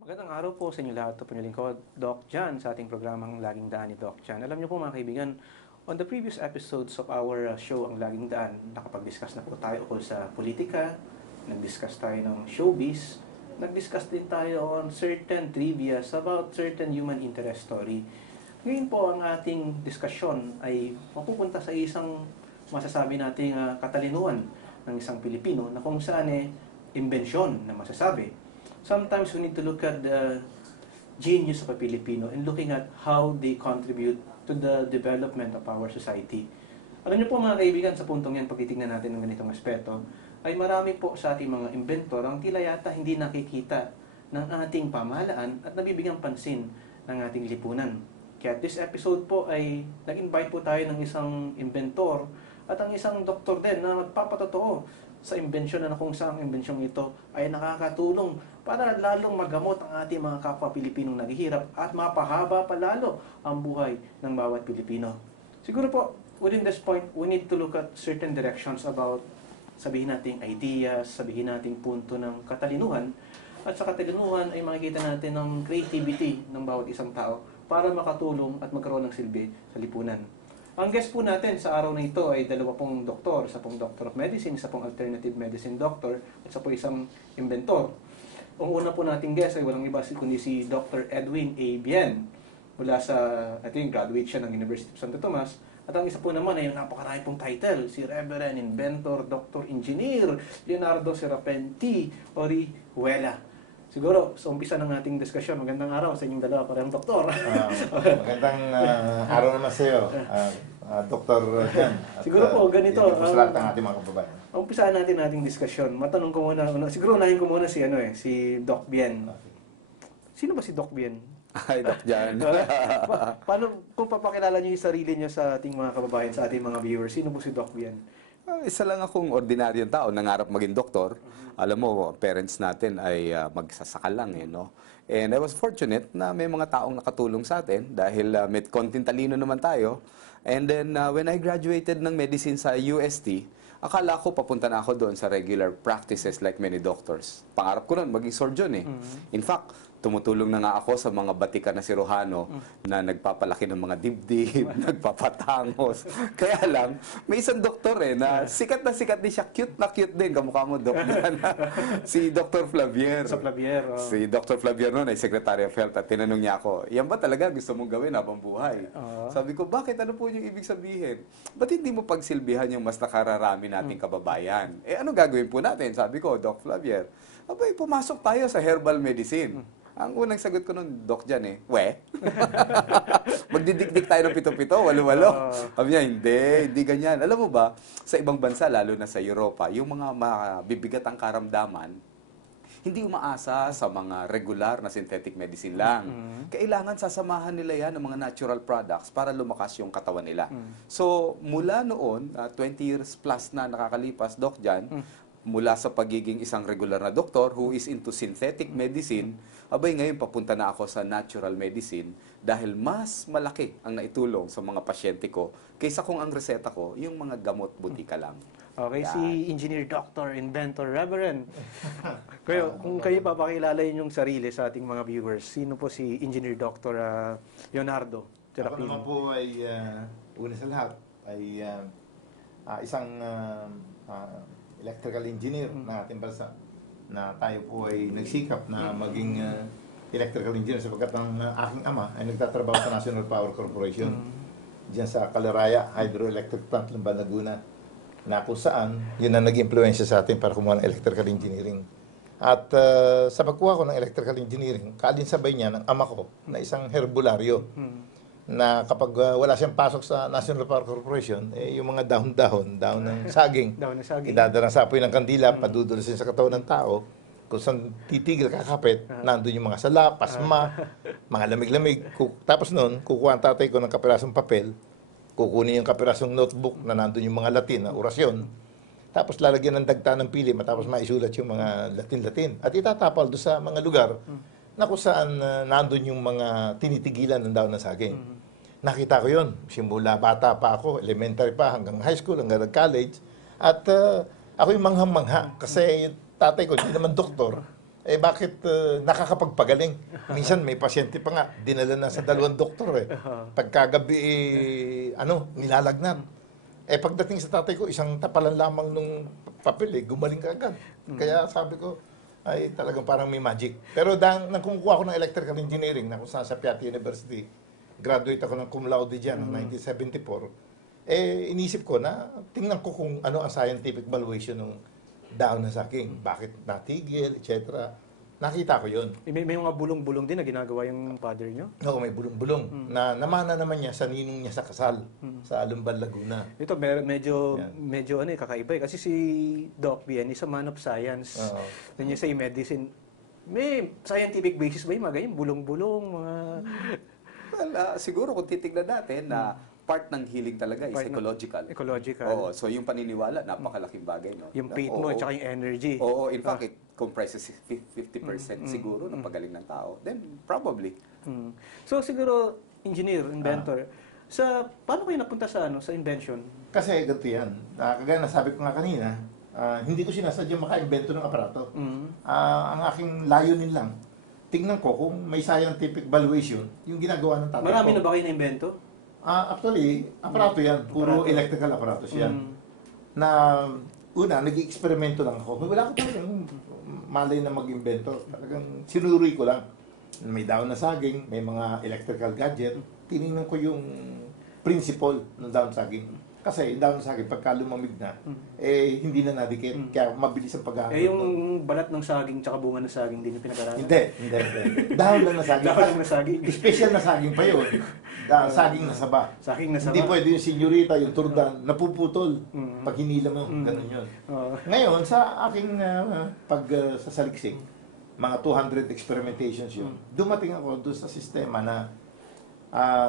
Magandang araw po sa inyo lahat. Ito po yung lingkod, Doc Jan, sa ating programang Laging Daan ni Doc Jan. Alam niyo po mga kaibigan, on the previous episodes of our show, Ang Laging Daan, nakapag-discuss na po tayo ukol sa politika, nag-discuss tayo ng showbiz, nag-discuss din tayo on certain trivias about certain human interest story. Ngayon po, ang ating diskusyon ay mapupunta sa isang masasabi nating katalinuhan ng isang Pilipino na kung saan imbensyon na masasabi. Sometimes we need to look at the genius of a Filipino and looking at how they contribute to the development of our society. Alam niyo po mga kaibigan, sa puntong yan, pag titignan natin ng ganitong aspeto, ay marami po sa ating mga inventor ang tila yata hindi nakikita ng ating pamahalaan at nabibigyan pansin ng ating lipunan. Kaya this episode po ay nag-invite po tayo ng isang inventor at ang isang doktor din na magpapatotoo sa imbensyon na kung saan ang imbensyon ito ay nakakatulong para lalong magamot ang ating mga kapwa Pilipinong naghihirap at mapahaba pa lalo ang buhay ng bawat Pilipino. Siguro po, within this point, we need to look at certain directions about sabihin nating ideas, sabihin nating punto ng katalinuhan, at sa katalinuhan ay makikita natin ng creativity ng bawat isang tao para makatulong at magkaroon ng silbi sa lipunan. Ang guest po natin sa araw na ito ay dalawa pong doktor, isa pong Doctor of Medicine, isa pong Alternative Medicine Doctor, at isa po isang inventor. Ang una po nating guest ay walang iba kundi si Dr. Edwin A. Bien, mula sa, I think, graduate siya ng University of Santo Tomas. At ang isa po naman ay yung napakarami pong title, si Reverend Inventor, Dr. Engineer, Leonardo Serapenti Orihuela. Siguro, sa umpisa ng ating diskusyon, magandang araw sa inyong dalawa, parang doktor. Magandang araw naman sa iyo, Dr. Jan. Siguro po, ganito. Dito po sa lahat ng ating mga kababayan. Umpisahan natin ating diskusyon. Matanong ko muna, siguro unahin ko muna si Doc Bien. Sino ba si Doc Bien? Hi, Doc Jan. Paano, kung papakilala niyo yung sarili niyo sa ating mga kababayan, sa ating mga viewers, sino po si Doc Bien? Isa lang akong ordinaryong tao, nangarap maging doktor. Alam mo, parents natin ay magsasaka lang no? And I was fortunate na may mga taong nakatulong sa atin dahil may konting talino naman tayo. And then when I graduated ng medicine sa UST, akala ko papunta na ako doon sa regular practices like many doctors. Pangarap ko noon maging surgeon In fact, tumutulong na nga ako sa mga batikan na siruhano na nagpapalaki ng mga dibdib, nagpapatangos. Kaya lang, may isang doktor na sikat din siya, cute na cute din, kamukha mo, Doc. Si Dr. Flavier. Sa Flavier. Si Dr. Flavier noon ay Secretary of Health at tinanong niya ako, yan ba talaga gusto mong gawin habang buhay? Sabi ko, bakit? Ano po yung ibig sabihin? Ba't hindi mo pagsilbihan yung mas nakararami nating kababayan? Ano gagawin po natin? Sabi ko, Doc Flavier, abay, pumasok tayo sa herbal medicine. Ang unang sagot ko nun, Doc Jan magdidikdik tayo ng pito-pito, walo-walo. Sabi niya, hindi ganyan. Alam mo ba, sa ibang bansa, lalo na sa Europa, yung mga mabibigat ang karamdaman, hindi umaasa sa mga regular na synthetic medicine lang. Kailangan sasamahan nila yan ng mga natural products para lumakas yung katawan nila. So, mula noon, 20 years plus na nakakalipas, Doc Jan, mula sa pagiging isang regular na doktor who is into synthetic medicine, abay ngayon papunta na ako sa natural medicine dahil mas malaki ang naitulong sa mga pasyente ko kaysa kung ang reseta ko yung mga gamot butika lang. Okay, si Engineer, Doctor, Inventor, Reverend. Kung kayo papakilala yung sarili sa ating mga viewers, sino po si Engineer Doctor Leonardo Ako Serapini? naman po ay, una sa lahat, ay isang electrical engineer ng ating bansa na tayo po ay nagsikap na maging electrical engineer sapagkat ang aking ama ay nagtatrabaho sa National Power Corporation diyan sa Calaraya Hydroelectric Plant, Lumban, Laguna, na kung saan yun ang nag-impluensya sa atin para kumuha ng electrical engineering. At sa pagkuha ko ng electrical engineering, kaalinsabay niya ng ama ko na isang herbularyo na kapag wala siyang pasok sa National Power Corporation, yung mga dahon ng saging, idadala sa apoy ng kandila, padudulasin sa katawan ng tao, kung saan titigil kakapit, nandun yung mga sala, pasma, mga lamig-lamig. Tapos noon, kukuha ang tatay ko ng kapirasong papel, kukunin yung kapirasong notebook na nandun yung mga Latin na orasyon, tapos lalagyan ng dagta ng pili, matapos maisulat yung mga Latin-Latin. At itatapal doon sa mga lugar na kung saan nandun yung mga tinitigilan ng daon ng saging. Nakita ko yun. Simula bata pa ako, elementary pa, hanggang high school, hanggang college. At ako yung manghang-mangha. Kasi yung tatay ko, hindi naman doktor. bakit nakakapagpagaling? Minsan may pasyente pa nga, dinala na sa 2 doktor eh. Pagkagabi, nilalagnat. Pagdating sa tatay ko, isang tapalan lamang nung papel gumaling ka agad. Kaya sabi ko, ay talagang parang may magic. Pero nang kumukuha ako ng electrical engineering na kung saan sa Piatti University, graduate ako ng cum laude dyan noong 1974, inisip ko na tingnan ko kung ano ang scientific valuation ng dahon ng saging. Bakit natigil, etc. Nakita ko yun. May mga bulong-bulong din na ginagawa yung father nyo? Oo, may bulong-bulong. Na namana naman niya sa ninong niya sa kasal sa Alumban, Laguna. Ito medyo kakaiba kasi si Doc Bien is a man of science. When you say medicine, may scientific basis ba yung mga ganyan? Bulong-bulong, mga... Well, siguro kung titignan natin na part ng healing talaga is ecological. Ecological. Oo, so yung paniniwala, napakalaking bagay. No? Yung faith mo at saka yung energy. Oo, in fact, it comprises 50% siguro ng pagaling ng tao. Then, probably. So siguro, engineer, inventor, paano kayo napunta sa invention? Kasi ganito yan. Kagaya nasabi ko nga kanina, hindi ko sinasadyang maka-invento ng aparato. Ang aking layunin lang, tingnan ko kung may scientific valuation yung ginagawa ng tatay ko. Marami na ba kayo na-invento? Actually, aparato yan. Puro electrical apparatus yan. Na, una, nag-eksperimento lang ako. Wala ko talagang malay na mag-invento. Talagang sinuri ko lang. May dahon na saging, may mga electrical gadget. Tinignan ko yung principle ng dahon saging. Kasi yung dahon saging, pagka lumamig na, hindi na nadikit. Kaya mabilis ang pag-ahon. Yung balat ng saging tsaka bunga ng saging din yung pinag-aralan? Hindi. Dahon lang na saging. Dahon lang na saging. Special na saging pa yun. Saging na saba. Saging na saba. Hindi pwede yung senyorita, yung turdan, napuputol. Pag hinila mo, ganun yun. Ngayon, sa aking pagsasaliksik, mga 200 experimentations yun, dumating ako doon sa sistema na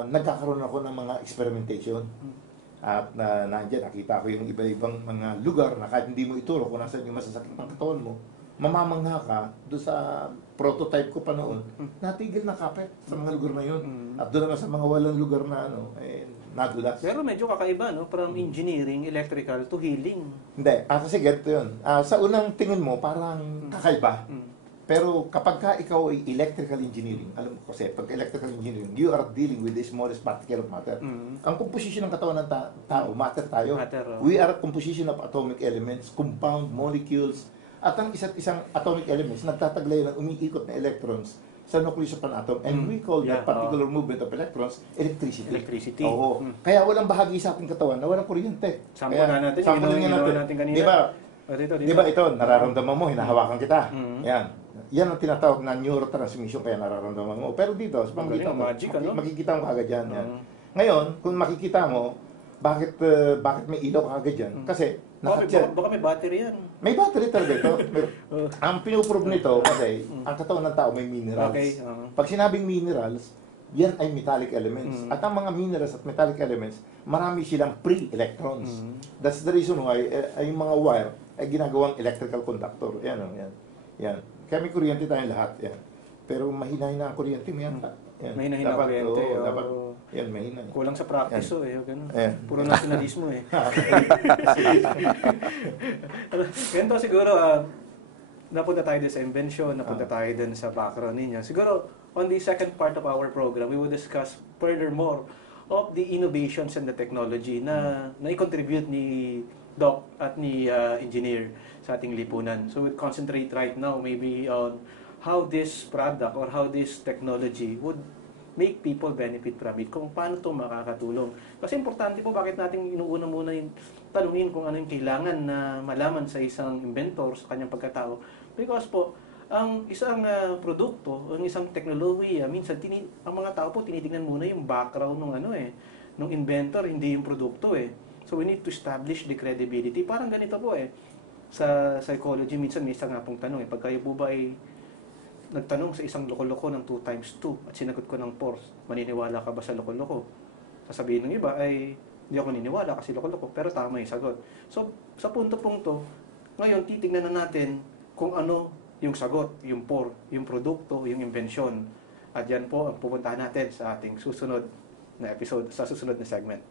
nagkakaroon ako ng mga experimentation. At nandiyan, nakita ko yung iba-ibang mga lugar na kahit hindi mo ituro kung nasaan yung masasakit ng katawan mo, mamamangha ka doon sa prototype ko pa noon, natigil na kapit sa mga lugar na yun. At doon naman sa mga walang lugar na nadulas. Pero medyo kakaiba, no? From engineering, electrical to healing. Hindi. Kasi ganito yun. Sa unang tingin mo, parang kakaiba. Pero kapag ka ikaw ay electrical engineering, alam mo kasi, pag electrical engineering, you are dealing with the smallest particle of matter. Ang composition ng katawan ng tao, matter tayo. We are a composition of atomic elements, compound molecules, at ang isa't isang atomic elements nagtataglay ng umiikot na electrons sa nucleus of an atom, and we call that particular movement of electrons electricity. Oo. Kaya walang bahagi sa ating katawan na walang kuryente. Sample nga natin, yung ginawa natin kanina. Di ba ito, nararamdaman mo, hinahawakan kita. Yan ang tinatawag na neurotransmission, kaya nararamdaman mo. Pero dito, makikita mo agad yan. Ngayon, kung makikita mo, bakit may ilaw agad yan? Kasi, baka may battery yan. May battery talaga ito. Ang pinuprove nito, kasi, ang katawan ng tao may minerals. Pag sinabing minerals, yan ay metallic elements. At ang mga minerals at metallic elements, marami silang free electrons. That's the reason why yung mga wire ay ginagawang electrical conductor. Yan. Kaya may kuryente tayong lahat. Yan. Pero mahina-hina ang kuryente mo yan. Mahina-hina ang kuryente. Dapat, yan, mahina. Kulang sa practice, ganun. Puro nationalismo, Ganito siguro, napunta tayo din sa invention, napunta tayo din sa background ninyo. Siguro, on the second part of our program, we will discuss furthermore of the innovations and the technology na i-contribute ni Doc at ni Engineer sa ating lipunan. So we'll concentrate right now maybe on how this product or how this technology would make people benefit from it, kung paano ito makakatulong. Kasi importante po bakit natin inuuna muna yung tanungin kung ano yung kailangan na malaman sa isang inventor sa kanyang pagkatao. Because po, ang isang produkto, ang isang teknolohiya, minsan ang mga tao po tinitingnan muna yung background ng inventor, hindi yung produkto So we need to establish the credibility. Parang ganito po sa psychology, minsan may isa nga pong tanong pag kayo po ba ay nagtanong sa isang loko-loko ng 2 times 2 at sinagot ko ng 4, maniniwala ka ba sa loko-loko? Sasabihin ng iba ay hindi ako naniniwala kasi loko-loko, pero tama yung sagot. So sa punto-pong to, ngayon titignan na natin kung ano yung sagot, yung yung produkto, yung invention. At yan po ang pupuntahan natin sa ating susunod na episode, sa susunod na segment.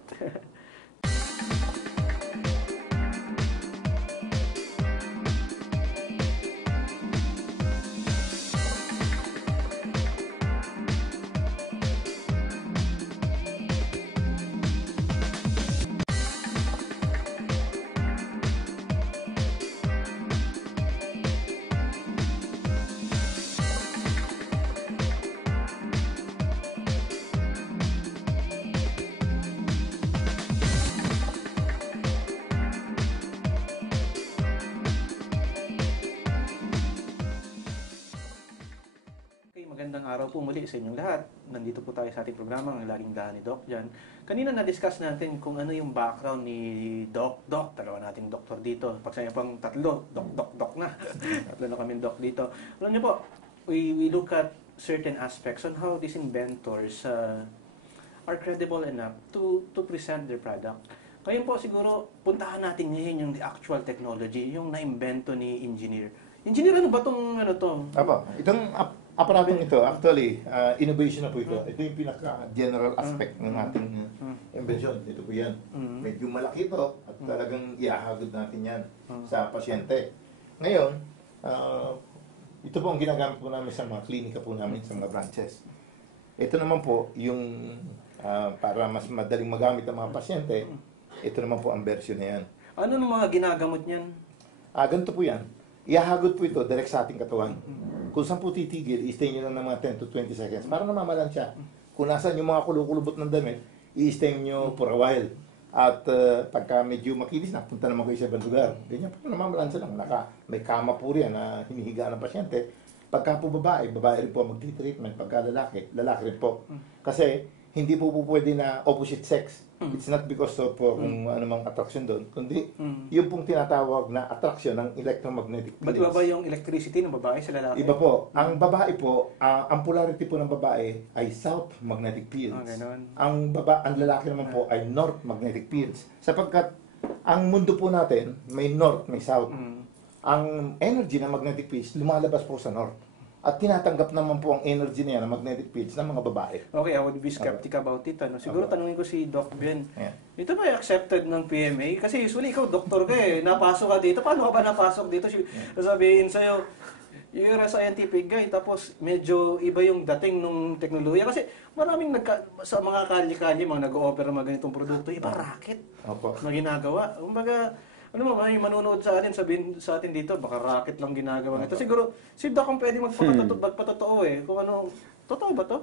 magandang araw po muli sa inyong lahat. Nandito po tayo sa ating programa, ang Laging Daan ni Doc Jan. Kanina na-discuss natin kung ano yung background ni Doc. Dalawa nating doktor dito. Pag sa pang tatlo, Doc na. Tatlo na kami Doc dito. Alam niyo po, we look at certain aspects on how these inventors are credible enough to present their product. Ngayon po siguro, puntahan natin ngayon yung the actual technology, yung na-invento ni engineer. Engineer, ano ba itong Apo, itong aparatong ito, actually, innovation na po ito. Ito yung pinaka-general aspect ng ating invention. Ito po yan. Medyo malaki ito at talagang iahagod natin yan sa pasyente. Ngayon, ito po ang ginagamit po namin sa mga klinika po namin, sa mga branches. Ito naman po, yung para mas madaling magamit ng mga pasyente, ito naman po ang version na yan. Ano ng mga ginagamot niyan? Ganito po yan. Iahagod po ito direct sa ating katawan. Kung saan po titigil, i-stay nyo lang ng mga 10 to 20 seconds para namamalan siya. Kung nasan yung mga kulukulubot ng damit, i-stay nyo for a while. At pagka medyo makinis na, punta naman kayo sa ibang lugar. Ganyan po namamalan siya lang. May kama po riyan na hinihiga ng pasyente. Pagka po babae rin po magti-treatment. Pagka lalaki rin po. Kasi hindi po pwede na opposite sex. It's not because of kung anumang attraction doon, kundi yung pong tinatawag na attraction ng electromagnetic fields. Ba't iba ba yung electricity ng babae sa lalaki? Iba po. Ang babae po, ang polarity po ng babae ay south magnetic fields. Ganon. Ang lalaki naman po ay north magnetic fields. Sapagkat ang mundo po natin may north, may south. Ang energy ng magnetic fields lumalabas po sa north. At tinatanggap naman po ang energy niya ng magnetic fields ng mga babae. Okay, I would be skeptic about it. Siguro tanungin ko si Doc Ben. Yeah. Ito ba accepted ng PMA? Kasi usually ikaw doktor ka napasok ka dito. Paano ka ba napasok dito? Sabihin sa'yo, you're a scientific guy, tapos medyo iba yung dating ng teknolohiya. Kasi maraming sa mga kali-kali, mga nag-o-offer ng mga ganitong produkto, iba racket na ginagawa. Kumbaga, ano mo, may manonood sa atin, sabihin sa atin dito, baka racket lang ginagawa nito. Siguro, si Doc ang pwede magpatotoo kung ano, totoo ba to?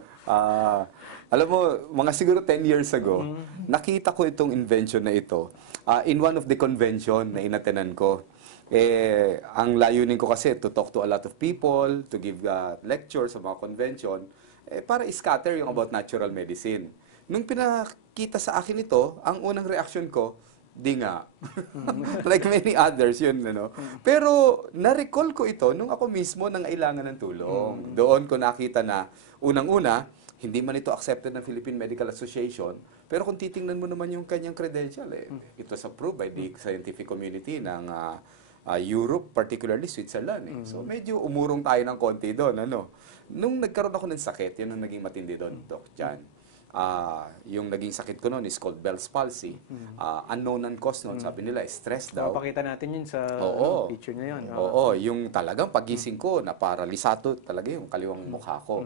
Alam mo, mga siguro 10 years ago, nakita ko itong invention na ito in one of the convention na inatenan ko. Ang layunin ko kasi to talk to a lot of people, to give lectures sa mga convention, para i-scatter yung about natural medicine. Nung pinakita sa akin ito, ang unang reaction ko, di nga. Like many others, yun, ano. Pero, na-recall ko ito nung ako mismo nangailangan ng tulong. Doon ko nakita na, unang-una, hindi man ito accepted ng Philippine Medical Association, pero kung titingnan mo naman yung kanyang credential, it was approved by the scientific community ng Europe, particularly Switzerland. So, medyo umurong tayo ng konti doon, ano. Nung nagkaroon ako ng sakit, yun ang naging matindi doon, Doc Jan. Yung naging sakit ko noon is called Bell's palsy. Unknown and cause noon, sabi nila, stress daw. Papakita natin yun sa picture na yun. Oo, yung talagang pagising ko, na paralisado talaga yung kaliwang mukha ko.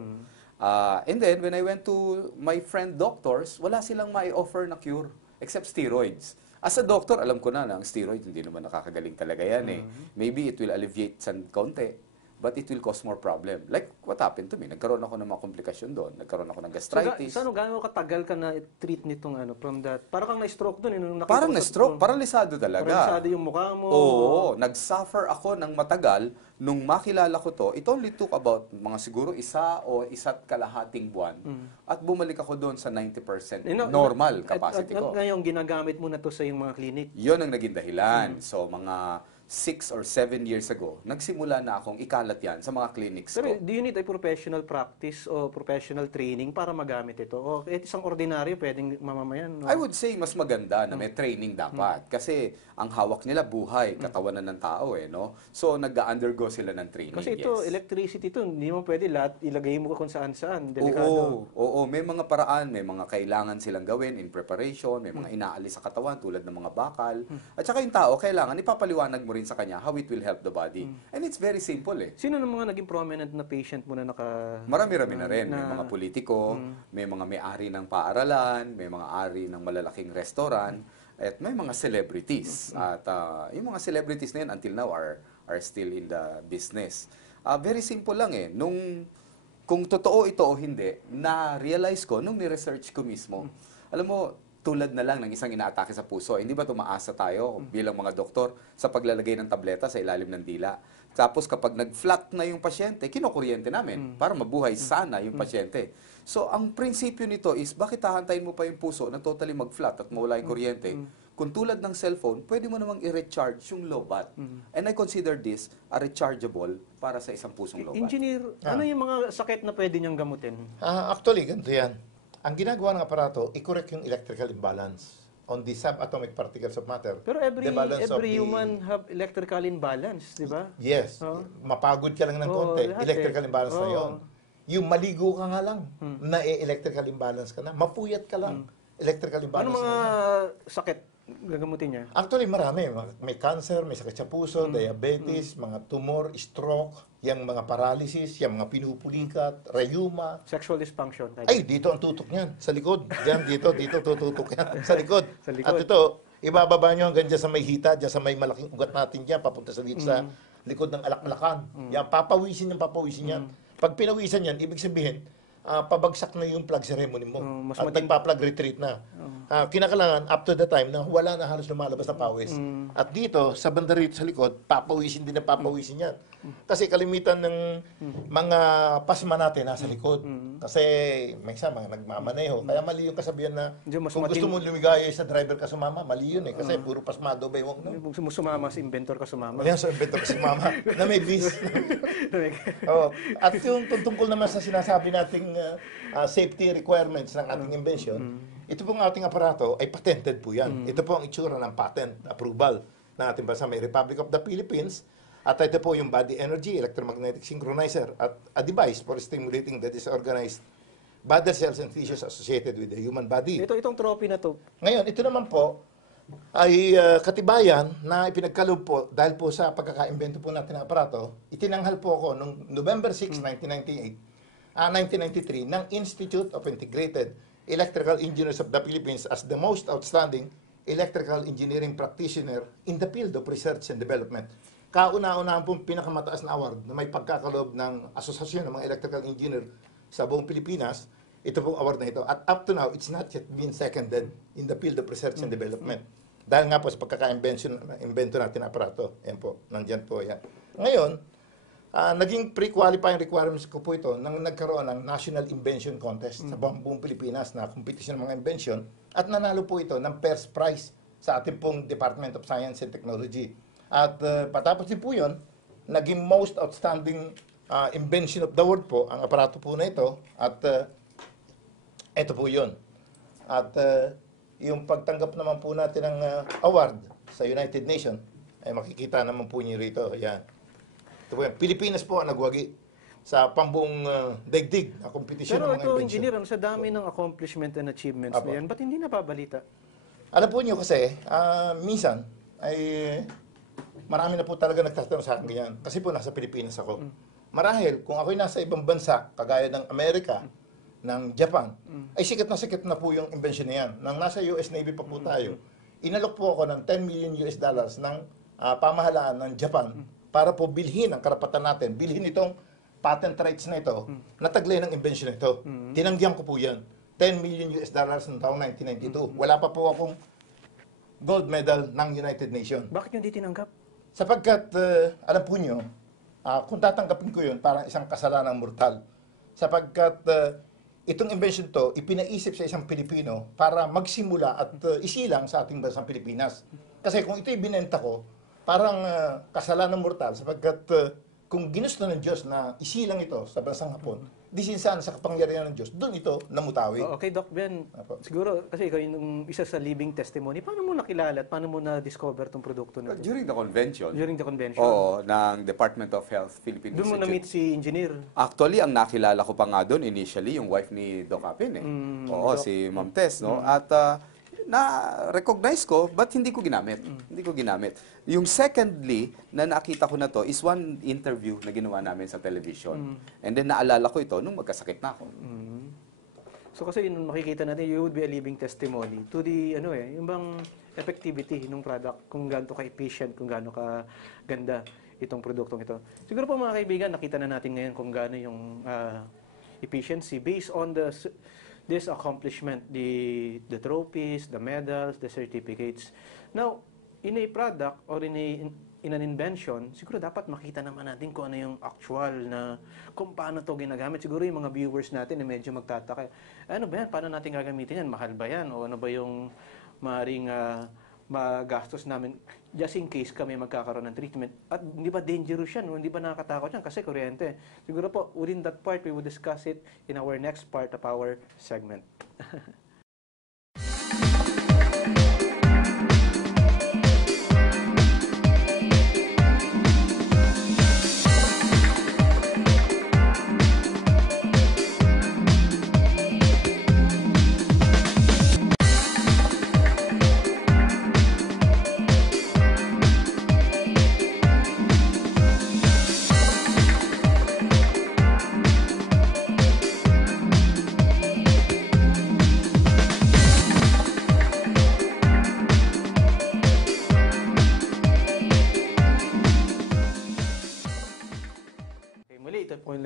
And then, when I went to my friend doctors, wala silang mai-offer na cure, except steroids. As a doctor, alam ko na ang steroids, hindi naman nakakagaling talaga yan Maybe it will alleviate some konti, but it will cause more problem. Like what happened to me, nagkaroon ako ng mga komplikasyon doon. Nagkaroon ako ng gastritis. So, gano'ng katagal ka na-treat nitong from that? Parang kang na-stroke doon. Parang na-stroke, paralisado talaga. Paralisado yung mukha mo. Oo, nag-suffer ako ng matagal. Nung makilala ko to, it only took about mga siguro 1 o 1.5 buwan. At bumalik ako doon sa 90% normal capacity ko. Ngayon, ginagamit mo na to sa yung mga clinic? Yun ang naging dahilan. So, mga 6 or 7 years ago, nagsimula na akong ikalat yan sa mga clinics ko. Pero do you need a professional practice o professional training para magamit ito? O isang ordinaryo pwedeng mamamayan? No? I would say mas maganda na may training dapat. Kasi ang hawak nila buhay, katawanan ng tao no? So nag-undergo sila ng training. Kasi ito, electricity ito, hindi mo pwede lahat ilagay mo kung saan-saan. Delikado. Oo, may mga paraan, may mga kailangan silang gawin in preparation, may mga inaalis sa katawan tulad ng mga bakal. At saka yung tao, kailangan ipapaliwanag mo rin sa kanya how it will help the body. And it's very simple Sino ng mga naging prominent na patient mo na Marami-rami na rin. May mga politiko, may mga may-ari ng paaralan, may mga ari ng malalaking restaurant, at may mga celebrities. At yung mga celebrities na yun until now are still in the business. Very simple lang kung totoo ito o hindi, na-realize ko nung ni-research ko mismo. Alam mo, tulad na lang ng isang inaatake sa puso. Hindi ba tumaasa tayo bilang mga doktor sa paglalagay ng tableta sa ilalim ng dila? Tapos kapag nag-flat na yung pasyente, kinukuryente namin para mabuhay sana yung pasyente. So, ang prinsipyo nito is, bakit hahantayin mo pa yung puso na totally mag-flat at mawala yung kuryente? Kung tulad ng cellphone, pwede mo namang i-recharge yung lobat. And I consider this a rechargeable para sa isang pusong lobat. Engineer, ano yung mga sakit na pwede niyang gamutin? Actually, ganito yan. Ang ginagawa ng aparato, i-correct yung electrical imbalance on the subatomic particles of matter. Pero The balance of every the- human have electrical imbalance, di ba? Yes. Oo. Mapagod ka lang ng Oo, konti. lahat Electrical eh. imbalance na Oo. yon. Yung maligo ka nga lang, na-electrical imbalance ka na. Mapuyat ka lang. Electrical Ano imbalance mga na yun. sakit gagamutin niya? Actually, marami. May cancer, may sakit sa puso, diabetes, mga tumor, stroke, yung mga paralysis, yung mga pinupulikat, rheuma. Sexual dysfunction. Ay, dito ang tutok niyan. Sa likod. Diyan, dito tututok yan. Sa likod. Sa likod. At ito, ibababa nyo hanggang dyan sa may hita, dyan sa may malaking ugat natin dyan, papunta sa dito sa likod ng alak-alakan. Yan, papawisin yan. Pag pinawisan yan, ibig sabihin, pabagsak na yung plug ceremony mo. Mas At nagpa-plug retreat na. Kinakailangan, up to the time, na wala na halos lumalabas na pawis. At dito, sa banda rito sa likod, papawisin din na papawisin yan. Kasi kalimitan ng mga pasma natin nasa likod. Kasi may isa, mga nagmamaneho. Kaya mali yung kasabihan na Diyan, mas kung gusto mo lumigaya sa driver ka sumama, mali yun eh. Kasi puro pasmado ba yung Kung sumama si inventor ka sumama. Ayan, sa inventor ka sumama na may bis. Oh, at yung tungkol naman sa sinasabi nating safety requirements ng ating invention, ito pong ating aparato ay patented po yan. Ito po ang itsura ng patent approval ng ating bansa. May Republic of the Philippines, at ito po yung body energy electromagnetic synchronizer at a device for stimulating the disorganized body cells and tissues associated with the human body. Itong trophy na to, Ngayon, ito naman po ay katibayan na ipinagkaloob po dahil po sa pagkakaimbento po natin ng aparato. Itinanghal po ako noong November 6, 1993 ng Institute of Integrated Electrical Engineers of the Philippines as the most outstanding electrical engineering practitioner in the field of research and development. Kauna-unahan pong pinakamataas na award na may pagkakaloob ng Asosasyon ng mga Electrical Engineer sa buong Pilipinas. Ito pong award na ito. At up to now, it's not yet been seconded in the field of research and development. Dahil nga po sa pagkaka-invento natin ng aparato. Yan po, nandyan po yan. Ngayon, naging pre-qualifying requirements ko po ito nang nagkaroon ng National Invention Contest sa buong Pilipinas na competition ng mga invention. At nanalo po ito ng first prize sa ating pong Department of Science and Technology. At patapos din po yun, naging most outstanding invention of the world po ang aparato po na ito. At ito po yun. At yung pagtanggap naman po natin ng award sa United Nations, ay makikita naman po niyo rito. Ayan. Ito po yan. Pilipinas po ang nagwagi sa pambuong daigdig na kompetisyon pero ng mga ito, invention. engineer, sa dami ng accomplishment and achievements Apo. na yan, ba't hindi nababalita? Alam po niyo kasi, minsan, ay marami na po talaga nagtatanong sa akin ganyan. Kasi po nasa Pilipinas ako. Marahil, kung ako'y nasa ibang bansa, kagaya ng Amerika, ng Japan, ay sikat na po yung invention na yan. Nang nasa US Navy pa po tayo, inalok po ako ng $10 million ng pamahalaan ng Japan para po bilhin ang karapatan natin, bilhin itong patent rights na ito, na taglay ng invention na ito. Tinanggihan ko po yan. $10 million noong taong 1992. Wala pa po akong gold medal ng United Nations. Bakit nyo di tinanggap? Sapagkat, alam po nyo, kung tatanggapin ko yun, parang isang kasalanang mortal. Sapagkat itong invention to, ipinaisip sa isang Pilipino para magsimula at isilang sa ating bansang Pilipinas. Kasi kung ito ibinenta ko, parang kasalanang mortal. Sapagkat kung ginusto ng Diyos na isilang ito sa bansang Hapon, disinsan sa kapangyarihan ng Diyos, doon ito namutawi. Okay, Doc Ben, Apo. siguro kasi ikaw yung isa sa living testimony, paano mo nakilala at paano mo na-discover itong produkto na ito? During the convention, During the convention? oo, ng Department of Health, Philippine Doon mo Institute. na-meet si engineer? Actually, ang nakilala ko pa nga doon initially, yung wife ni Doc Apin eh. Oo, Doc. si Ma'am Tess, no? At na-recognize ko, but hindi ko ginamit. Hindi ko ginamit. Yung secondly, na nakita ko na to, is one interview na ginawa namin sa television. And then naalala ko ito nung magkasakit na ako. So kasi yun, makikita natin, you would be a living testimony to the, yung bang effectivity ng product, kung gaano ka-efficient, kung gaano ka-ganda itong produktong ito. Siguro po mga kaibigan, nakita na natin ngayon kung gaano yung efficiency based on this accomplishment, the trophies, the medals, the certificates. Now, in a product or in in an invention, siguro dapat makita naman natin kung ano yung actual na, kung paano to ginagamit. Siguro yung mga viewers natin na medyo magtataka, ano ba yan, paano natin gagamitin yan, mahal ba yan, o ano ba yung maaaring magastos namin just in case kami magkakaroon ng treatment. At hindi ba dangerous yan? Hindi ba nakakatakot yan? Kasi kuryente. Siguro po, within that part, we will discuss it in our next part of our segment.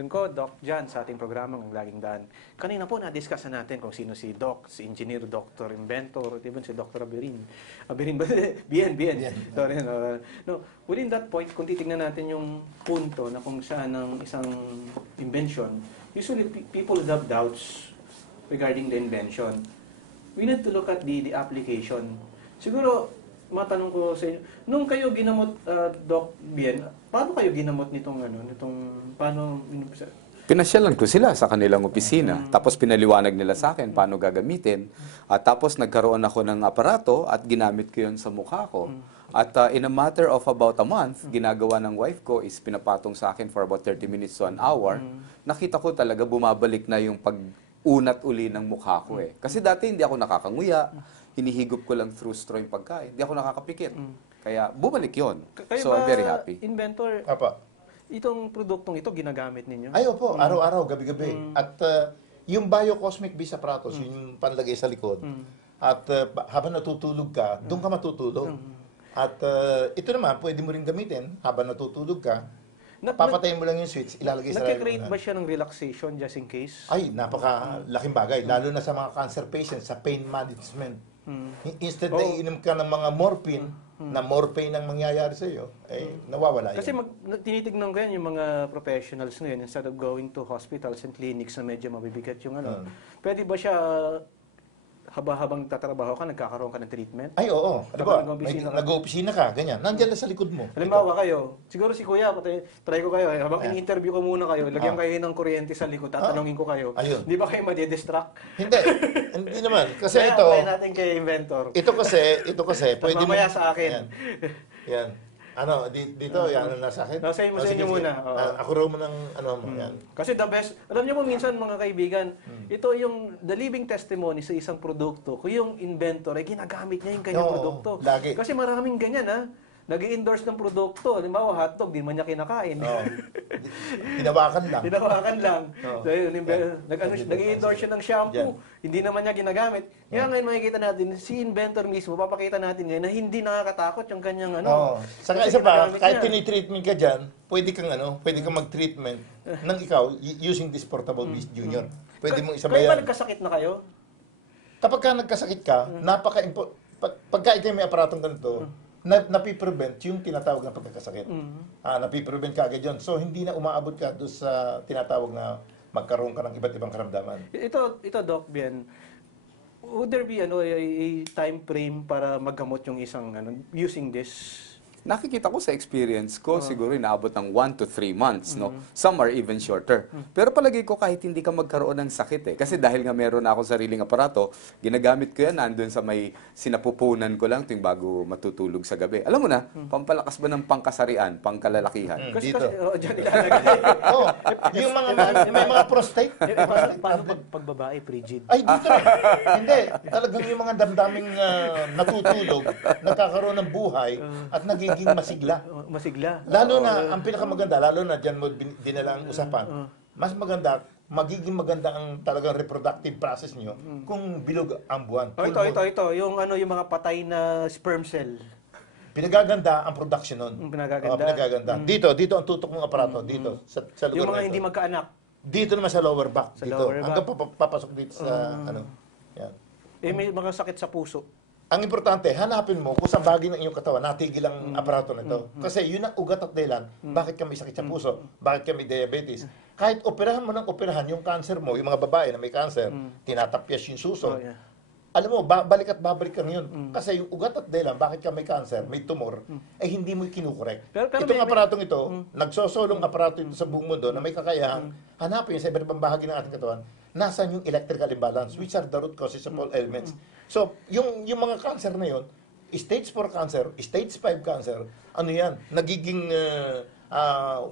Ko, Doc Jan, sa ating programang Ang Laging Daan. Kanina po na-discuss natin kung sino si Doc, si engineer, doctor, inventor, even si Dr. Abirin. Abirin ba? Bien. Sorry, no, within that point, kung titignan natin yung punto na kung saan ang isang invention, usually people have doubts regarding the invention. We need to look at the application. Siguro, matanong ko sa inyo, nung kayo ginamot, Doc Bien, paano kayo ginamot paano, Pinasyalan ko sila sa kanilang opisina. Tapos pinaliwanag nila sa akin paano gagamitin. At tapos nagkaroon ako ng aparato at ginamit ko yun sa mukha ko. At in a matter of about a month, ginagawa ng wife ko is pinapatong sa akin for about 30 minutes to an hour. Nakita ko talaga bumabalik na yung pag-unat uli ng mukha ko eh. Kasi dati hindi ako nakakanguya. Hinihigop ko lang through straw yung pagkain. Hindi ako nakakapikit. Kaya bumalik yun. So I'm very happy. Inventor, itong produktong ito ginagamit ninyo? Ay, opo. Araw-araw, gabi-gabi. At yung Biocosmic Beast apparatus, yung panlagay sa likod. At habang natutulog ka, doon ka matutulog. At ito naman, pwede mo rin gamitin habang natutulog ka. Papatayin mo lang yung switch, ilalagay sa nagkikreate ba siya ng relaxation just in case? Ay, napakalaking bagay. Lalo na sa mga cancer patients, sa pain management. Instead na iinom ka ng mga morphine, na more pain ang mangyayari sa iyo, nawawala Kasi yan. tinitignan ko yan yung mga professionals ngayon, instead of going to hospitals and clinics na medyo mabibigat yung pwede ba siya habang tatrabaho ka, nagkakaroon ka ng treatment? Ay, oo. Diba, Nag-opisina ka. nag-opisina ka, ganyan. Nandiyan na sa likod mo. Halimbawa kayo, siguro si Kuya, try ko kayo, habang in-interview ko muna kayo, lagyan kayo ng kuryente sa likod, tatanungin ko kayo, di ba kayo madidistract? Hindi. Hindi naman. Kasi Kaya, ito, try natin kay Inventor. ito kasi, pwede mo. Mamaya sa akin. Yan. Ano, dito, yan ang nasa akin. Sa inyo muna. Ako raw mo ng, yan. Kasi the best, alam niyo po minsan mga kaibigan, ito yung the living testimony sa isang produkto, kung yung inventor ay ginagamit niya yung kanyang produkto. Lagi. Kasi maraming ganyan nag-i-endorse ng produkto. Halimbawa, hotdog, di man niya kinakain. Hinawakan lang. Hinawakan lang. So, yun, nag-i-endorse siya ng shampoo. Hindi naman niya ginagamit. Kaya ngayon makikita natin, si inventor mismo, papakita natin ngayon na hindi nakakatakot yung kanyang Saka isa pa, kahit tinitreatment ka dyan, pwede kang mag-treatment ng ikaw using this portable beast junior. Pwede mong Kaya isabayan. ba nagkasakit na kayo? Kapag ka nagkasakit ka, pagka ikaw may aparatong ganito, napiprevent yung tinatawag na pagkakasakit. Napiprevent ka agad yun. So, hindi na umaabot ka doon sa tinatawag na magkaroon ka ng iba't ibang karamdaman. Ito Doc Bien, would there be a time frame para maggamot yung isang using this? Nakikita ko sa experience ko, siguro inaabot ng 1 to 3 months, no? Some are even shorter. Pero palagi ko kahit hindi ka magkaroon ng sakit eh. Kasi dahil nga meron na akong sariling aparato, ginagamit ko yan nandun sa may sinapupunan ko lang tuwing bago matutulog sa gabi. Alam mo na, pampalakas ba ng pangkasarian, pangkalalakihan? Dito. Diyan ilalagay. Yung may mga prostate. Paano pag babae, frigid? Ay, dito. Hindi. Talagang yung mga damdaming natutulog, nagkakaroon ng buhay, at nagiging masigla. Masigla. Lalo na, ang pinakamaganda, lalo na dyan mo dinala ang usapan, mas maganda, magiging maganda ang talagang reproductive process nyo kung bilog ang buwan. Ito. Yung mga patay na sperm cell. Pinagaganda ang production nun. Pinagaganda. Dito ang tutok ng aparato, dito, sa lugar Yung mga na hindi ito. magkaanak. Dito naman sa lower back, Sa dito. lower back. Hanggang papasok dito sa, yan. May mga sakit sa puso. ang importante, hanapin mo kung saan bahagi ng iyong katawan natigil ang aparato na ito. Kasi yun ang ugat at dahilan, bakit ka may sakit sa puso, bakit ka may diabetes. Kahit operahan mo ng operahan yung cancer mo, yung mga babae na may cancer, tinatapyas yung suso. Oh, yeah. Alam mo, balik at babalik kang yun. Kasi yung ugat at dahilan, bakit ka may cancer, may tumor, ay hindi mo kinukorek. Pero Itong may- aparatong ito, nagsosolong aparato ito sa buong mundo na may kakayahang hanapin sa iba't ibang bahagi ng ating katawan, nasan yung electrical imbalance, which are the root causes of all ailments. So, yung mga cancer na yun, stage 4 cancer, stage 5 cancer, ano yan, nagiging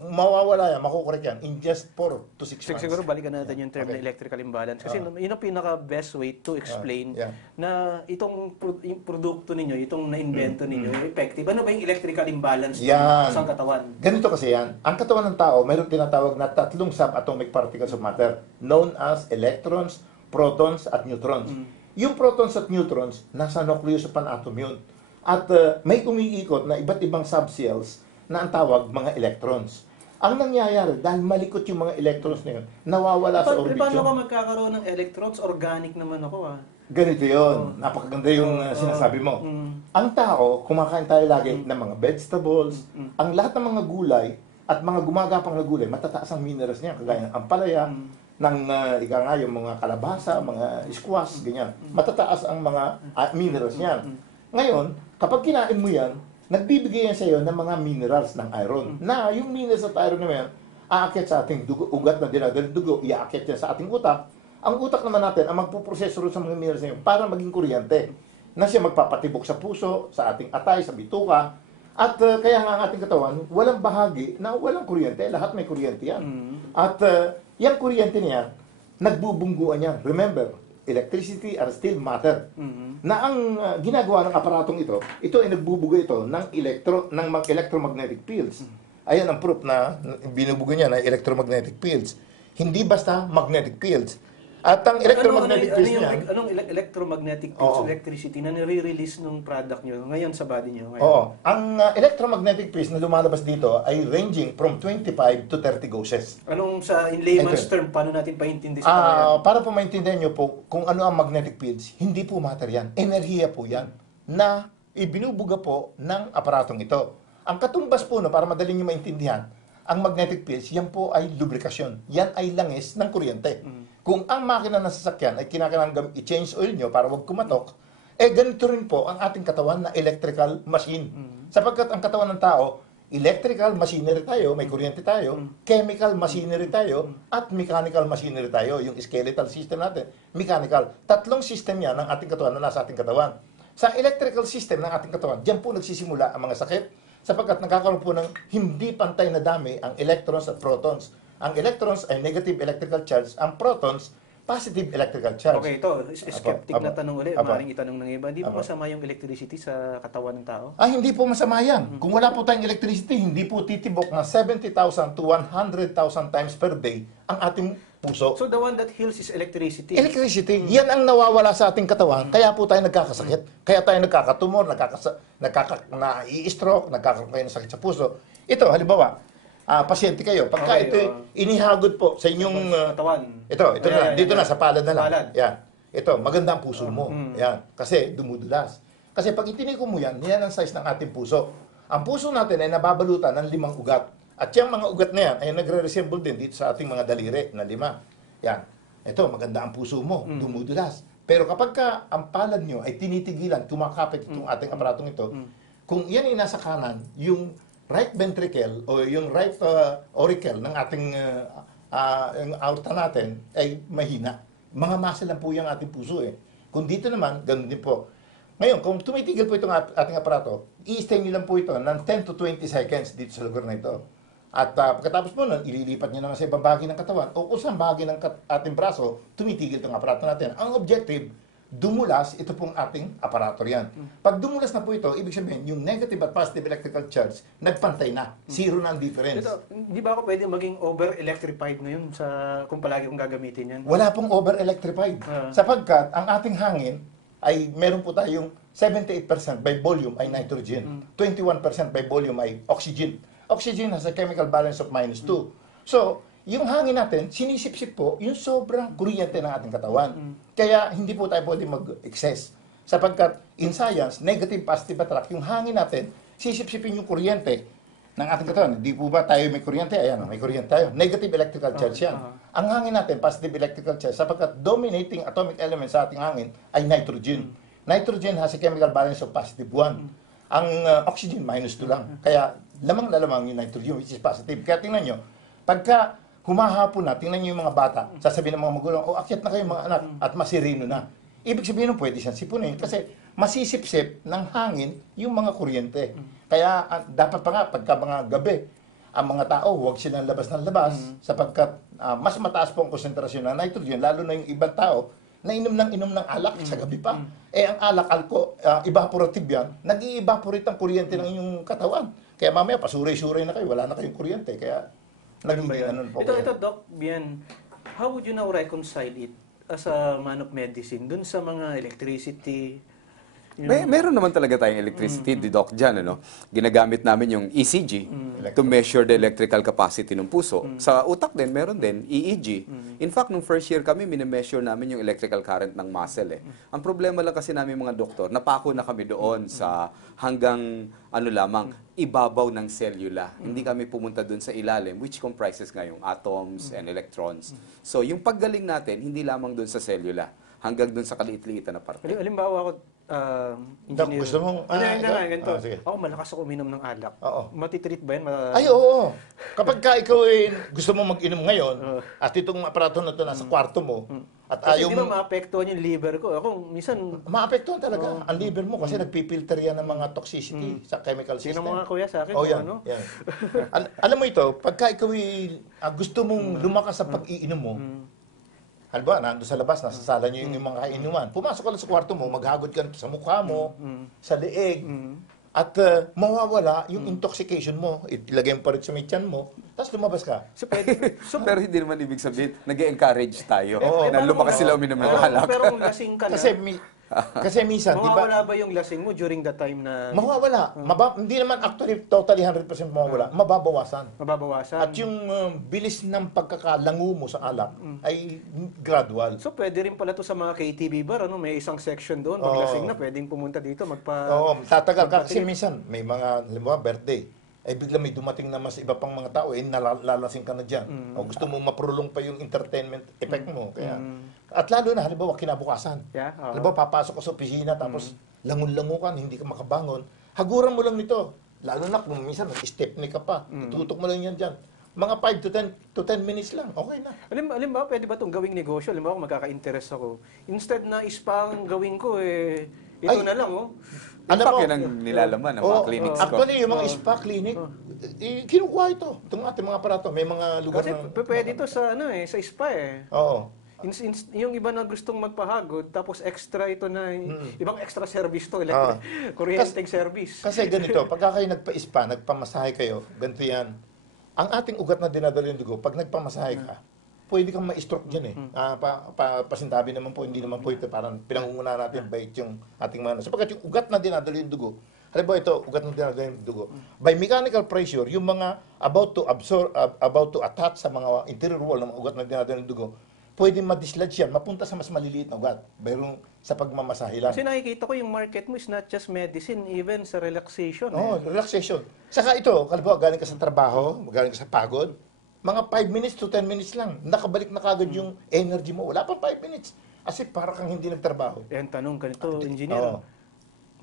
mawawala yan, makukorek yan in just 4 to 6 months. Siguro balikan natin yung term Okay. na electrical imbalance. Kasi yun ang pinaka-best way to explain Yeah. na yung produkto ninyo, itong na-invento ninyo, yung effective. Ano ba yung electrical imbalance Yan. sa katawan? Ganito kasi yan. Ang katawan ng tao, mayroon tinatawag na tatlong subatomic particles of matter known as electrons, protons, at neutrons. Yung protons at neutrons, nasa nucleus of an atom yun. At may umiikot na iba't ibang subcells na ang tawag mga electrons. Ang nangyayari, dahil malikot yung mga electrons na yun, nawawala sa orbit Paano yun. ka magkakaroon ng electrons? Organic naman ako Ganito yun. Napakaganda yung sinasabi mo. Ang tao, kumakain tayo lagi ng mga vegetables, ang lahat ng mga gulay at mga gumagapang na gulay, matataas ang minerals niya, kagaya ng ampalaya, ng ika nga yung mga kalabasa, mga squash, ganyan. Matataas ang mga minerals niyan. Ngayon, kapag kinain mo yan, nagbibigay yan sa iyo ng mga minerals ng iron. Na yung minerals at iron naman, aakyat sa ating dugo, ugat na dinadalang dugo, iaakyat yan sa ating utak. Ang utak naman natin, ang magpuproseso sa mga minerals na yun para maging kuryente. Na siya magpapatibok sa puso, sa ating atay, sa bituka. At kaya nga ang ating katawan, walang bahagi na walang kuryente. Lahat may kuryente yan. At yung kuryente niya, nagbubungguan yan. Remember, electricity are still matter. Na ang ginagawa ng aparatong ito ay nagbubuga ito ng mga electromagnetic fields. Ayan ang proof na binubuga niya na electromagnetic fields. Hindi basta magnetic fields. At ang electromagnetic fields niya, Anong electromagnetic fields, electricity na nire-release ng product nyo ngayon sa body nyo? oo, ang electromagnetic fields na lumalabas dito ay ranging from 25 to 30 Gauges. Anong in layman's term, paano natin paintindi sa mga Para po maintindihan nyo po kung ano ang magnetic fields, hindi po matter yan. Enerhiya po yan na ibinubuga po ng aparatong ito. Ang katumbas po, para madali nyo maintindihan, ang magnetic fields, yan po ay lubrikasyon. Yan ay langis ng kuryente. Kung ang makina ng sasakyan ay kinakailangan i-change oil nyo para wag kumatok, ganito rin po ang ating katawan na electrical machine. Sapagkat ang katawan ng tao, electrical machinery tayo, may kuryente tayo, chemical machinery tayo, at mechanical machinery tayo. Yung skeletal system natin, mechanical. Tatlong system yan ng ating katawan na nasa ating katawan. Sa electrical system ng ating katawan, diyan po nagsisimula ang mga sakit, sapagkat nagkakaroon po ng hindi pantay na dami ang electrons at protons. Ang electrons ay negative electrical charge, ang protons, positive electrical charge. Okay, ito, skeptic na tanong ulit, Apa. maaaring itanong ng iba. Hindi ba masama yung electricity sa katawan ng tao? Hindi po masama yan. Kung wala po tayong electricity, hindi po titibok na 70,000 to 100,000 times per day ang ating puso. So the one that heals is electricity. Electricity, yan ang nawawala sa ating katawan, kaya po tayo nagkakasakit. Kaya tayo nagkakatumor, nai-stroke, nagkakaroon ng sakit sa puso. Ito, halimbawa, pasyente kayo, pagka Okay, ito inihagod po sa inyong katawan. ito na, Ayan, dito ayan. na sa palad na lang. Palad. Yan. Ito, maganda ang puso mo. Yan, kasi dumudulas. Kasi pag itiniko mo yan, yan ang size ng ating puso. Ang puso natin ay nababalutan ng 5 ugat. At yung mga ugat na yan ay nagre-resemble din dito sa ating mga daliri na 5. Yan. Ito, maganda ang puso mo, dumudulas. Pero kapag ang palad nyo ay tinitigilan, kumakapit itong ating aparatong ito, kung yan ay nasa kanan, yung right ventricle o yung right auricle ng ating yung aorta natin ay mahina. Mga muscle lang po yung ating puso eh. Kung dito naman, ganun din po. Ngayon, kung tumitigil po itong ating aparato, i-stay nyo lang po ito ng 10 to 20 seconds dito sa lugar na ito. At pagkatapos po nun, ililipat nyo naman sa ibang bahagi ng katawan o kung saan bahagi ng ating braso, tumitigil itong aparato natin. Ang objective, dumulas, ito pong ating aparato yan. Pag dumulas na po ito, ibig sabihin, yung negative at positive electrical charge, nagpantay na. Zero na ang difference. Ito, di ba ako pwede maging over-electrified ngayon kung palagi kong gagamitin yan? Wala pong over-electrified. Sapagkat ang ating hangin ay meron po tayong 78% by volume ay nitrogen. 21% by volume ay oxygen. Oxygen has a chemical balance of -2. So, yung hangin natin, sinisipsip po yung sobrang kuryente ng ating katawan. Kaya hindi po tayo pwede mag-excess. Sapagkat in science, negative positive attract, yung hangin natin, sisip-sipin yung kuryente ng ating katawan. Hindi po ba tayo may kuryente? Ayan, may kuryente tayo. Negative electrical charge yan. Ang hangin natin, positive electrical charge, sapagkat dominating atomic element sa ating hangin ay nitrogen. Nitrogen has a chemical balance of positive 1. Ang oxygen, minus 2 lang. Kaya lamang yung nitrogen, which is positive. Kaya tingnan nyo, pagka humahapon na, tingnan nyo yung mga bata, sasabihin ng mga magulang, akyat na kayo mga anak, at masirino na. Ibig sabihin nun, pwede siyang sipunin kasi masisipsip ng hangin yung mga kuryente. Kaya dapat pa nga, pagka mga gabi, ang mga tao, huwag silang labas ng labas sapagkat mas mataas po ang konsentrasyon ng nitrogen, lalo na yung ibang tao na inom ng alak sa gabi pa. Ang alak, evaporative yan, nag-i-evaporate ang kuryente ng inyong katawan. Kaya mamaya, pasuray-suray na kayo, wala na kayong kuryente. Kaya, Ito, Doc, Bien, how would you now reconcile it as a man of medicine dun sa mga electricity? Meron naman talaga tayong electricity, Doc, dyan, ano? Ginagamit namin yung ECG to measure the electrical capacity ng puso. Sa utak din, meron din EEG. In fact, nung first year kami, minemeasure namin yung electrical current ng muscle. Ang problema lang kasi namin mga doktor, napako na kami doon sa hanggang ibabaw ng cellula. Hindi kami pumunta doon sa ilalim, which comprises nga yung atoms and electrons. So, yung paggaling natin, hindi lamang doon sa cellula, hanggang doon sa kaliit-liitan na parte. Halimbawa ako, engineer. Gusto mong... ganito. Sige. Ako, malakas ako uminom ng alak. Oo. Matitreat ba yan? Ay, oo. Kapag ka ikaw gusto mo mag-inom ngayon, at itong aparato na ito nasa kwarto mo, at Kasi ayaw di ba mo... maapektuhan yung liver ko? Ako, minsan... Maapektuhan talaga ang liver mo kasi nagpipilter yan ng mga toxicity sa chemical system. Sino mga kuya sa akin? Oh, yan. Ano? Yan. Alam mo ito, pagka ikaw gusto mong lumakas sa pag-iinom mo, halimbawa, nandun sa labas, nasa sala nyo yung mga kainuman. Pumasok ka lang sa kwarto mo, maghagod ka sa mukha mo, sa leeg, at mawawala yung intoxication mo. Ilagay mo pa rin sa may tiyan mo, tapos lumabas ka. So, pwede, Pero hindi naman ibig sabihin, nag-encourage tayo Oo. na lumakas sila uminom ng alak. Pero kung lasing ka na, Kasi minsan, di ba? mawawala ba yung lasing mo during the time na Mawawala. Hindi naman actually totally 100% mawawala. Mababawasan. mababawasan? At yung bilis ng pagkakalango mo sa alak ay gradual. So, pwede rin pala to sa mga KTV bar, ano? May isang section doon. Pag Oo. lasing na, pwedeng pumunta dito, Oo, tatagal ka. Kasi minsan, may mga, halimbawa, birthday. Bigla may dumating na mas iba pang mga tao, nalalasing ka na dyan. O gusto mo maprolong pa yung entertainment effect mo. Kaya, at lalo na, halimbawa, kinabukasan. Yeah, oo. Halimbawa, papasok ka sa opisina, tapos langon-lango ka, hindi ka makabangon. Haguran mo lang nito. Lalo na kung minsan, nag-stepney ka pa. Tutok mo lang yan dyan. Mga 5 to 10 minutes lang, okay na. Halimbawa, pwede ba itong gawing negosyo? Halimbawa, kung magkaka-interest ako. Instead na spa ang gawin ko, ito na lang, oh. In fact, yun ang nilalaman ng mga clinics ko. Actually, yung mga spa clinic, kinukuha ito. Itong ating mga aparato. May mga lugar Kasi na... pwede ito sa, sa spa, Oo. Yung iba na gustong magpahagod, tapos extra ito na, ibang extra service to, kuryenteng service. Kasi ganito, pagka kayo nagpa-spa, nagpamasahe kayo, ganito yan. Ang ating ugat na dinadala yung dugo, pag nagpamasahe ka, pwede kang ma-stroke dyan pasintabi naman po, hindi naman po ito, parang pinangunguna natin bait yung ating mga... Sapagkat yung ugat na dinadala yung dugo, halimbawa ito, ugat na dinadala yung dugo, by mechanical pressure, yung mga about to attach sa mga interior wall ng mga ugat na dinadala yung dugo, pwede ma-dislodge yan, mapunta sa mas maliliit na ugat, pero sa pagmamasahe lang. Kasi nakikita ko yung market mo is not just medicine, even sa relaxation. Relaxation. Saka ito, halimbawa, galing ka sa trabaho, galing ka sa pagod, mga 5 minutes to 10 minutes lang, nakabalik na kagad yung energy mo. Wala pang 5 minutes. As if para kang hindi nagtrabaho. Yan, tanong ganito, engineer.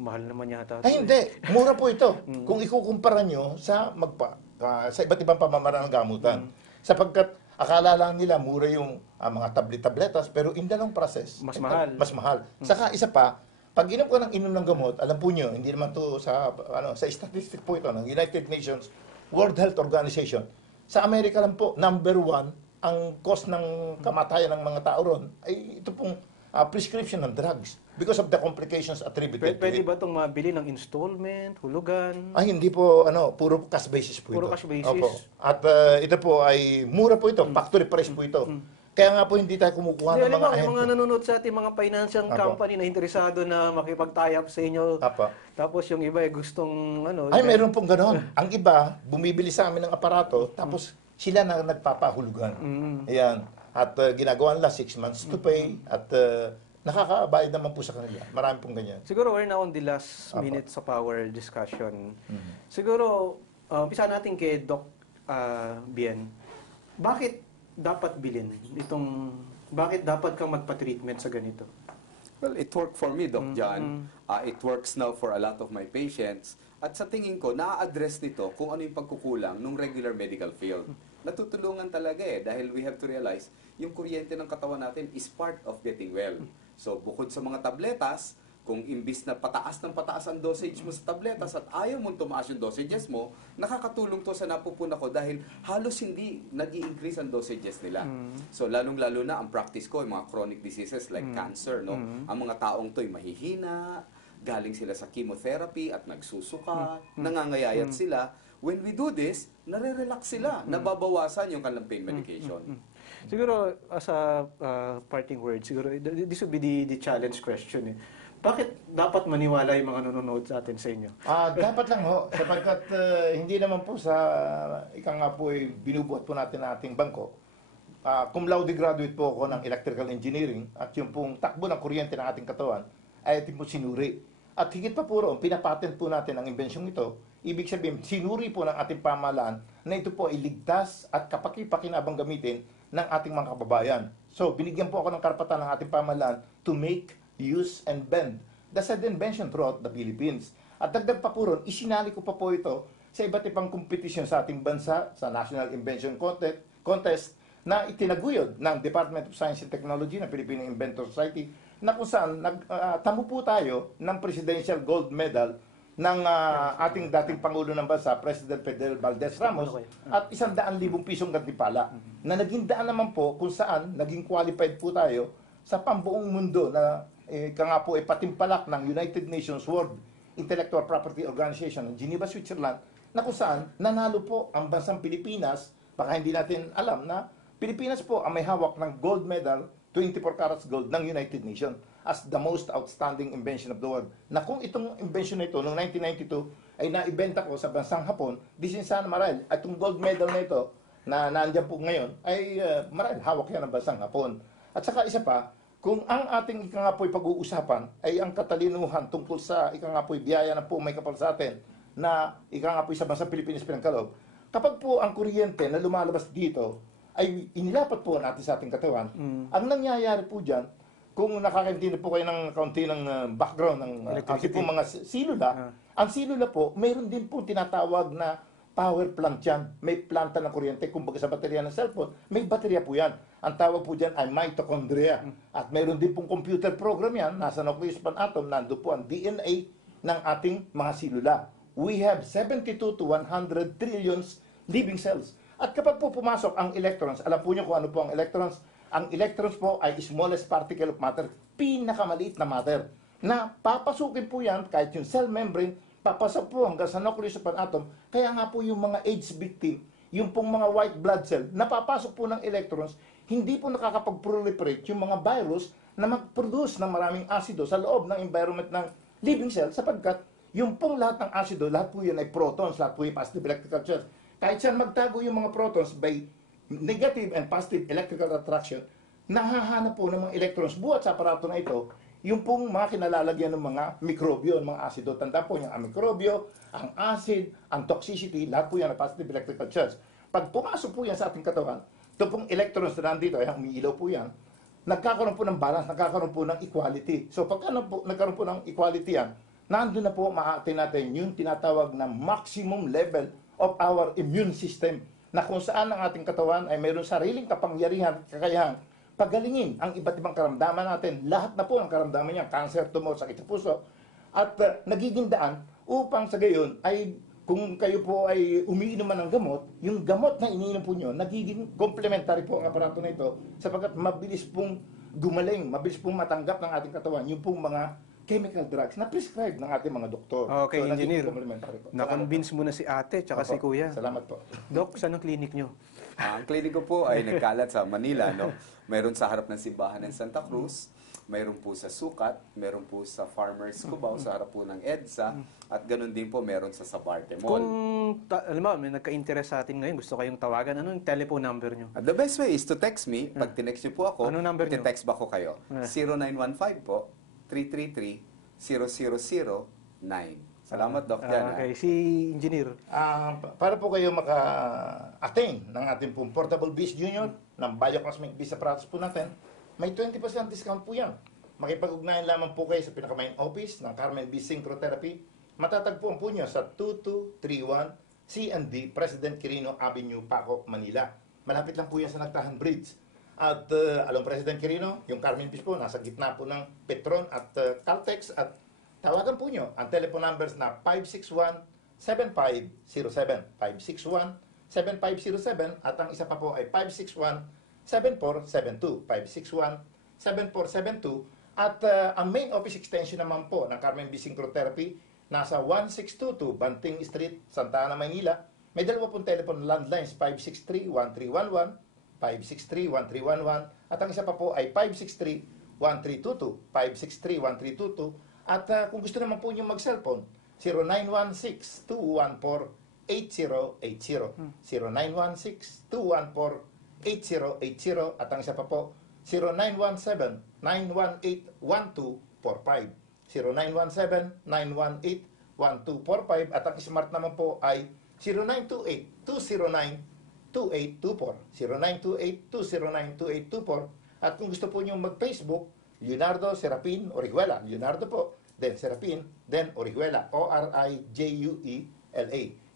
Mahal naman yata. Ay, hindi. Mura po ito. Kung ikukumpara nyo sa sa iba't ibang pamamaraan ng gamutan. Sapagkat akala lang nila mura yung mga tablet-tabletas, pero in the long process, Mas mahal. Mas mahal. Saka isa pa, pag inom ko ng gamot, alam po nyo, hindi naman to sa statistic po ito ng United Nations World Health Organization. Sa Amerika lang po, number 1, ang cause ng kamatayan ng mga tao ron ay ito pong prescription ng drugs because of the complications attributed to Pwede it. ba itong mabili ng installment, hulugan? Ay, hindi po, puro cash basis po Puro ito. cash basis. Opo. At ito po ay, mura po ito, factory price po ito. Kaya nga po hindi tayo kumukuha ng mga Yung mga nanonood sa ating mga financial company na interesado na makipag-tie up sa inyo. Apa. Tapos yung iba ay gustong Ay, meron pong ganon. Ang iba, bumibili sa amin ng aparato, tapos sila na nagpapahulugan. Ayan. At ginagawa nila 6 months to pay, at nakakabayad naman po sa kanila. Marami pong ganyan. Siguro we're now on the last Apo. minutes of our discussion. Mhm. Siguro, umpisa natin kay Doc Bien. Bakit dapat bilhin bakit dapat kang magpa-treatment sa ganito? Well, it worked for me, Doc Mm, John. It works now for a lot of my patients. At sa tingin ko, na-address nito kung ano yung pagkukulang ng regular medical field. Natutulungan talaga dahil we have to realize, yung kuryente ng katawan natin is part of getting well. So, bukod sa mga tabletas, kung imbis na pataas ng pataas ang dosage mo sa tabletas at ayaw mong tumaas yung dosages mo, nakakatulong to sa napupuna ko dahil halos hindi nag-i-increase ang dosages nila. So, lalong-lalo na ang practice ko, yung mga chronic diseases like cancer, no? Ang mga taong to'y mahihina, galing sila sa chemotherapy at nagsusuka, nangangayayat sila. When we do this, nare-relax sila, nababawasan yung kanilang pain medication. Siguro, as a parting word, siguro, this would be the challenge question. Bakit dapat maniwala yung mga nanonood sa atin sa inyo? Dapat lang ho, sapagkat hindi naman po sa, ika nga po binubuhat po natin ang ating bangko. Cum laude graduate po ako ng electrical engineering at yung pong takbo ng kuryente ng ating katawan ay ating po sinuri. At higit pa po roon, pinapatent po natin ang imbensyong ito. Ibig sabihin, sinuri po ng ating pamahalaan na ito po ay ligtas at kapaki-pakinabang gamitin ng ating mga kababayan. So, binigyan po ako ng karapatan ng ating pamahalaan to make, use, and bend the said invention throughout the Philippines. At dagdag pa po ron, isinali ko pa po ito sa iba't ibang kompetisyon sa ating bansa, sa National Invention Contest na itinaguyod ng Department of Science and Technology ng Philippine Inventor Society na kung saan tamo po tayo ng Presidential Gold Medal ng ating dating Pangulo ng Bansa, President Fidel Valdez Ramos, at 100,000 pisong gantimpala na naging daan naman po kung saan naging qualified po tayo sa pambuong mundo na nga po patimpalak ng United Nations World Intellectual Property Organization ng Geneva, Switzerland, na kung saan nanalo po ang bansang Pilipinas. Baka hindi natin alam na Pilipinas po ang may hawak ng gold medal, 24 carats gold ng United Nations as the most outstanding invention of the world. Na kung itong invention na ito noong 1992 ay naibenta ko sa bansang Hapon, di sana marahil at itong gold medal na ito na nandiyan po ngayon ay marahil hawak yan ng bansang Hapon. At saka isa pa, kung ang ating ika nga po'y pag-uusapan ay ang katalinuhan tungkol sa ika nga po'y biyaya na po may kapal sa atin na ika nga po'y sa bansang Pilipinas pinangkaloob, kapag po ang kuryente na lumalabas dito ay inilapat po natin sa ating katawan, ang nangyayari po dyan, kung nakakaintindi po kayo ng kaunti ng background ng ating po mga silula, ang silula po, mayroon din po tinatawag na power plant yan. May planta ng kuryente, kumbaga sa baterya ng cellphone, may baterya po yan. Ang tawag po dyan ay mitochondria. At mayroon din pong computer program yan, nasa nucleus pan atom, nando po ang DNA ng ating mga silula. We have 72 to 100 trillions living cells. At kapag po pumasok ang electrons, alam po niyo kung ano po ang electrons? Ang electrons po ay smallest particle of matter, pinakamaliit na matter, na papasukin po yan, kahit yung cell membrane, papasok po hanggang sa nucleus of an atom. Kaya nga po yung mga AIDS victim, yung pong mga white blood cell, napapasok po ng electrons, hindi po nakakapag-proliferate yung mga virus na mag-produce ng maraming asido sa loob ng environment ng living cell, sapagkat yung pong lahat ng asido, lahat po yun ay protons, lahat po yung positive electrical charge. Kahit saan magtago yung mga protons by negative and positive electrical attraction, nahahanap po ng mga electrons buhat sa aparato na ito, yung pong mga kinalalagyan ng mga mikrobyo, mga asido. Tanda po yung ang mikrobyo, ang acid, ang toxicity, lahat po yan ang positive electrical charge. Pag pumasok po yan sa ating katawan, ito pong electrons na nandito, ay umiilaw po yan, nagkakaroon po ng balance, nagkakaroon po ng equality. So pag nagkaroon po ng equality yan, nandun na po maatin natin yung tinatawag na maximum level of our immune system, na kung saan ang ating katawan ay mayroon sariling kapangyarihan, kakayahan, pagalingin ang iba't ibang karamdaman natin. Lahat na po ang karamdaman niya, cancer, tumor, sakit sa puso, at nagiging daan upang sa gayon ay kung kayo po ay umiinom man ng gamot, yung gamot na iniinom po nyo, nagiging complementary po ang aparato na ito sapagkat mabilis pong gumaling, mabilis pong matanggap ng ating katawan yung pong mga chemical drugs na prescribed ng ating mga doktor. Okay, so, engineer. Po. Na-convince mo na si ate tsaka si kuya. Salamat po. Doc, saan ang clinic nyo? Ang klinik ko po ay nagkalat sa Manila, no? Meron sa harap ng simbahan ng Santa Cruz, mayroon po sa Sukat, mayroon po sa Farmers Cubao, sa harap po ng EDSA, at ganun din po meron sa Sabarte Mall. Kung, alam mo, may nagka-interest sa atin ngayon, gusto kayong tawagan, ano yung telephone number nyo? The best way is to text me. Pag tinext niyo po ako, Anong number niyo? text back ko kayo. 0915 po, 333-0009. Salamat, Doc. Jan, Okay, si Engineer. Para po kayo maka-attain ng ating pong Portable Beast Union, ng Biocosmic Beast apparatus po natin, may 20% discount po yan. Makipag-ugnayan lamang po kayo sa pinaka-main office ng Carmen Beast Synchrotherapy. Matatagpuan po nyo sa 2231 C&D President Quirino Avenue, Paco, Manila. Malapit lang po yan sa Nagtahan Bridge. At alam President Quirino, yung Carmen Beast po, nasa gitna po ng Petron at Caltex. At tawagan po nyo ang telephone numbers na 561-7507. 561-7507 at ang isa pa po ay 561-7472. 561-7472 at ang main office extension naman po ng Carmen B. Synchrotherapy nasa 1622 Banting Street, Santa Ana, Maynila. May dalawa pong telephone landlines 563-1311, 563-1311 at ang isa pa po ay 563-1322, 563-1322 at kung gusto naman po nyo mag-cellphone, 0916-214-8080. 0916-214-8080 at ang isa pa po, 0917-918-1245. 0917-918-1245 at ang smart naman po ay 0928-209-2824. 0928-209-2824 at kung gusto po nyo mag-Facebook, Leonardo Serapin Orihuela. Leonardo po, then Serapin, then Orihuela. Orijuela.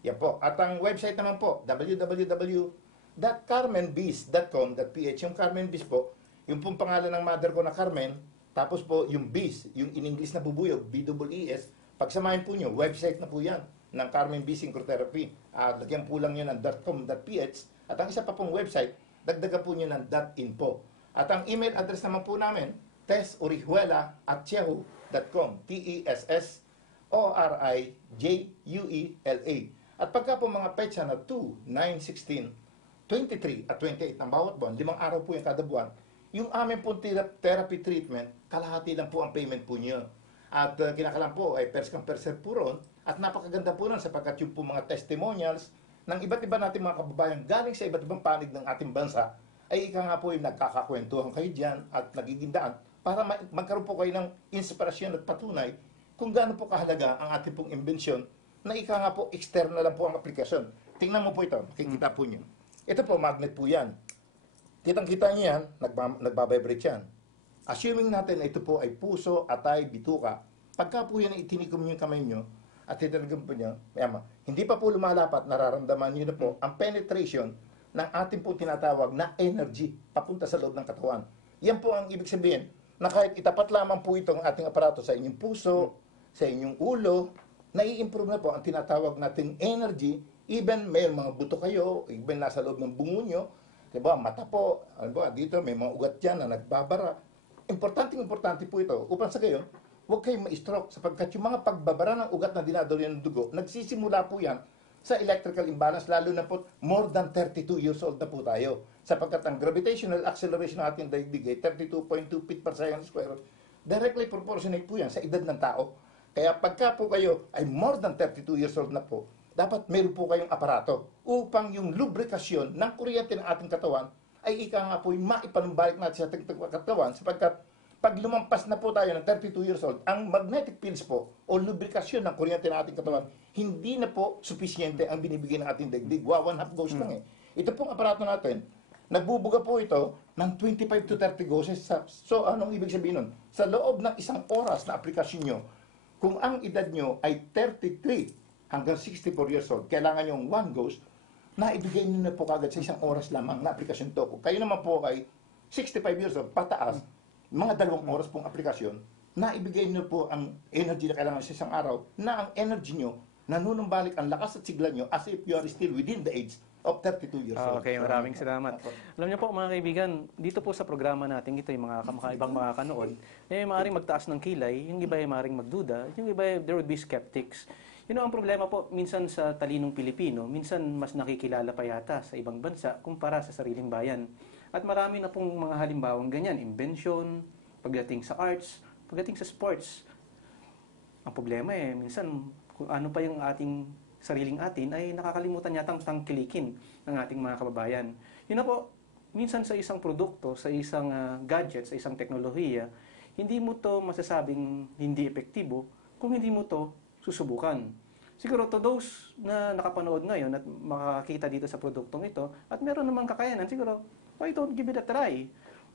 Yan po. At ang website naman po, www.carmenbeast.com.ph. Yung Carmen Beast po, yung pong pangalan ng mother ko na Carmen, tapos po yung Beast, yung in English na bubuyog, B-E-E-S, pagsamahin po nyo, website na po yan ng Carmen Beast Synchrotherapy. Lagyan po lang nyo ng .com.ph. At ang isa pa pong website, dagdagan po nyo ng .info. At ang email address naman po namin, tessorihuela@yahoo.com. TESSORIJUELA. At pagka po mga petsa na 2, 9, 16, 23 at 28 ng bawat buwan, 5 araw po yung kada buwan, yung aming po therapy treatment, kalahati lang po ang payment po nyo. At kinakalam po ay first come first serve po ron. At napakaganda po nun sapagkat yung po mga testimonials ng iba't iba natin mga kababayan galing sa iba't ibang panig ng ating bansa, ay ika nga po yung nagkakakwentuhan kayo dyan at nagiging daan para magkaroon po kayo ng inspirasyon at patunay kung gaano po kahalaga ang ating pong imbensyon na ika nga po external lang po ang aplikasyon. Tingnan mo po ito, makikita po nyo. Ito po, magnet po yan. Kitang-kita nyo yan, nagbabibrate yan. Assuming natin na ito po ay puso, atay, bituka, pagka po yan itinikom nyo yung kamay nyo at titinagam po nyo, hindi pa po lumalapat, nararamdaman nyo na po ang penetration ng ating po tinatawag na energy papunta sa loob ng katawan. Yan po ang ibig sabihin na kahit itapat lamang po itong ating aparato sa inyong puso, sa inyong ulo, nai-improve na po ang tinatawag nating energy, even may mga buto kayo, even nasa loob ng bungo nyo, diba, mata po, diba, dito may mga ugat dyan na nagbabara. Importante po ito upang sa gayon, huwag kayong ma-stroke sapagkat yung mga pagbabara ng ugat na dinadalo ng dugo, nagsisimula po yan sa electrical imbalance, lalo na po more than 32 years old na po tayo. Sapagkat ang gravitational acceleration ng ating daigdig ay 32.2 feet per second square, directly proportionate po yan sa edad ng tao. Kaya pagka po kayo ay more than 32 years old na po, dapat meron po kayong aparato upang yung lubrikasyon ng kuryente ng ating katawan ay ika nga po yung maipanumbalik natin sa ating katawan sapagkat pag lumampas na po tayo ng 32 years old, ang magnetic fields po o lubrikasyon ng kuryente ng ating katawan, hindi na po sufisyente ang binibigay ng ating daigdig. Wow, 1/2 gauge lang eh. Ito pong aparato natin, nagbubuga po ito ng 25 to 30 gauges. So, anong ibig sabihin nun? Sa loob ng isang oras na aplikasyon nyo, kung ang edad nyo ay 33 hanggang 64 years old, kailangan yung 1 gauge, na ibigay nyo na po kagad sa isang oras lamang na aplikasyon to. Kung kayo naman po ay 65 years old, pataas, mga 2 oras pong aplikasyon, na ibigay nyo po ang energy na kailangan sa isang araw, na ang energy nyo, nanunumbalik ang lakas at sigla nyo as if you are still within the age of 32 years old. Okay, maraming salamat. Alam niyo po mga kaibigan, dito po sa programa natin, ito yung mga ibang makakanood, maaaring magtaas ng kilay, yung iba ay maaaring magduda, yung iba there would be skeptics. Ang problema po, minsan sa talinong Pilipino, minsan mas nakikilala pa yata sa ibang bansa kumpara sa sariling bayan. At marami na pong mga halimbawang ganyan, invention, pagdating sa arts, pagdating sa sports. Ang problema minsan kung ano pa yung ating sariling atin ay nakakalimutan yatang tangkilikin ng ating mga kababayan. Yun na po, minsan sa isang produkto, sa isang gadget, sa isang teknolohiya, hindi mo to masasabing hindi epektibo kung hindi mo to susubukan. Siguro to those na nakapanood ngayon at makakita dito sa produktong ito at meron namang kakayanan, siguro, why don't give it a try?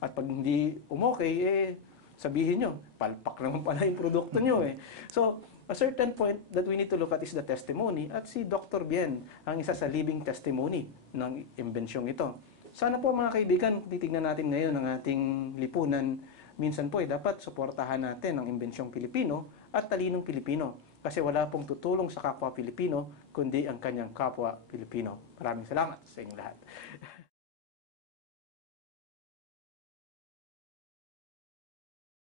At pag hindi umokay, sabihin nyo, palpak naman pala yung produkto nyo So, a certain point that we need to look at is the testimony. At si Dr. Bien, ang isa sa living testimony ng imbensyong ito. Sana po mga kaibigan, titignan natin ngayon ang ating lipunan. Minsan po dapat suportahan natin ang imbensyong Pilipino at talinong Pilipino. Kasi wala pong tutulong sa kapwa Pilipino, kundi ang kanyang kapwa Pilipino. Maraming salamat sa inyong lahat.